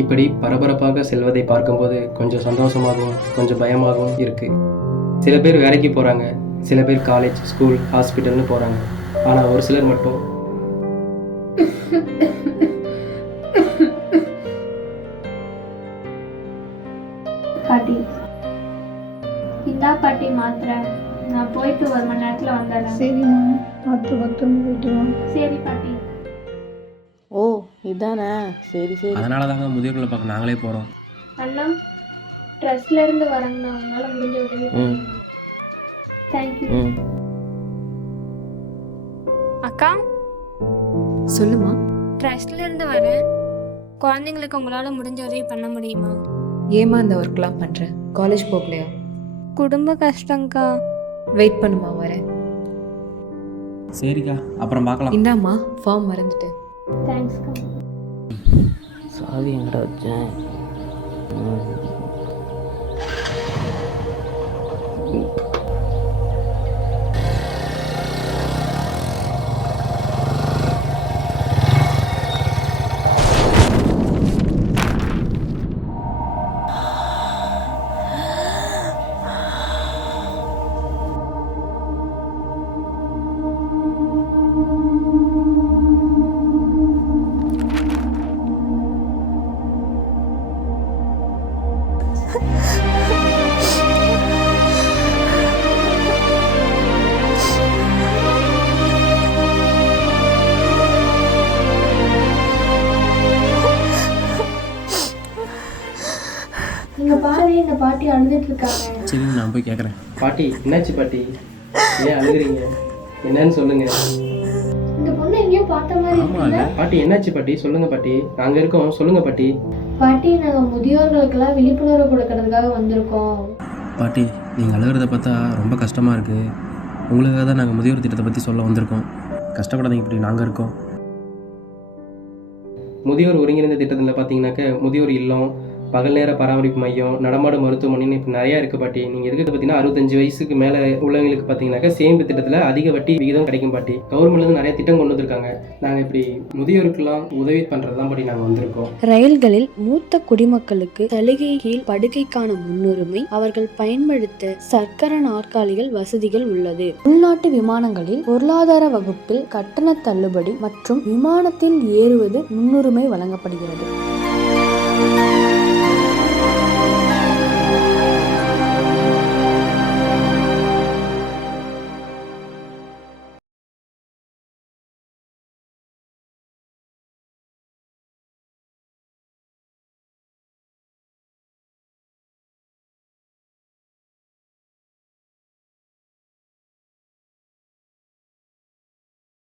இப்படி பரபரப்பாக செல்வதை பார்க்கும்போது கொஞ்சம் சந்தோஷமாகவும் கொஞ்சம் பயமாகவும் இருக்குது. சில பேர் வேலைக்கு போகிறாங்க, சில பேர் காலேஜ், ஸ்கூல், ஹாஸ்பிட்டல்னு போகிறாங்க. ஆனால் ஒரு சிலர் மட்டும் பாட்டி, இந்தா பாட்டி மாத்திரை. நான் போயிட்டு 1 மணி நேரத்தில் வந்துடுறேன். சரிம்மா, பத்திரமா போயிட்டு வா. சரி பாட்டி. ஓ இதானே, சரி சரி. அதனால தாங்க முதியோர்களை பார்க்க நாங்களே போகிறோம். அண்ணா, ட்ரஸ்ட்ல இருந்து வரேங்கண்ணா. உங்களால் முடிஞ்ச உதவி பண்ணுங்க. தேங்க்யூ. அக்கா, சொல்லுமா. ட்ரஸ்ட்ல இருந்து வரேன். குழந்தைங்களுக்கு உங்களால் முடிஞ்ச உதவி பண்ண முடியுமா? ஏமா இந்த ஒர்க்லாம் பண்ணுற? காலேஜ் போகலையா? குடும்ப கஷ்டங்க்கா. வெயிட் பண்ணுமா, வரேன். சரிக்கா, அப்புறம் பார்க்கலாம். இந்தாம்மா, ஃபார்ம் மறந்துட்டேன். தேங்க்ஸ்க்கா. சாவி எங்கடா வச்சேன்? நீங்க பாரு, இந்த பாட்டி அழுதுட்டு இருக்காங்க. சரி, நான் போய் கேட்குறேன். பாட்டி, என்னாச்சு பாட்டி? ஏன் அழுகுறீங்க? என்னன்னு சொல்லுங்க. இந்த பொண்ணு எங்கேயோ பார்த்த மாதிரி இருக்குல்ல? பாட்டி, என்னாச்சு பாட்டி? சொல்லுங்க பாட்டி, நாங்கள் இருக்கோம், சொல்லுங்க பாட்டி. பாட்டி, நாங்க முதியோர்களுக்கெல்லாம் விழிப்புணர்வு கொடுக்கறதுக்காக வந்திருக்கோம். பாட்டி, நீங்கள் அழுகிறத பார்த்தா ரொம்ப கஷ்டமாக இருக்குது. உங்களுக்காக தான் நாங்கள் முதியோர் திட்டத்தை பற்றி சொல்ல வந்திருக்கோம். கஷ்டப்படாதீங்க பாட்டி, நாங்கள் இருக்கோம். முதியோர் ஒருங்கிணைந்த திட்டத்தில் பார்த்தீங்கன்னாக்க முதியோர் இல்லம், பகல் நேர பராமரிப்பு மையம், நடமாடும் மருத்துவமனைன்னு இப்போ நிறையா இருக்குது பாட்டி. நீங்கள் இருக்கிறது பார்த்தீங்கன்னா 65 வயசுக்கு மேலே உள்ளவங்களுக்கு பார்த்தீங்கன்னாக்கா சேமிப்பு திட்டத்தில் அதிக வட்டி விகிதம் கிடைக்கும் பாட்டி. கவர்மெண்ட்லேருந்து நிறைய திட்டம் கொண்டு வந்திருக்காங்க. நாங்கள் இப்படி முதியோருக்கெல்லாம் உதவி பண்ணுறது தான் பாட்டி நாங்கள் வந்திருக்கோம். ரயில்களில் மூத்த குடிமக்களுக்கு சலுகை கீழ் படுக்கைக்கான முன்னுரிமை, அவர்கள் பயன்படுத்த சக்கர நாற்காலிகள் வசதிகள் உள்ளது. உள்நாட்டு விமானங்களில் பொருளாதார வகுப்பில் கட்டண தள்ளுபடி மற்றும் விமானத்தில் ஏறுவது முன்னுரிமை வழங்கப்படுகிறது.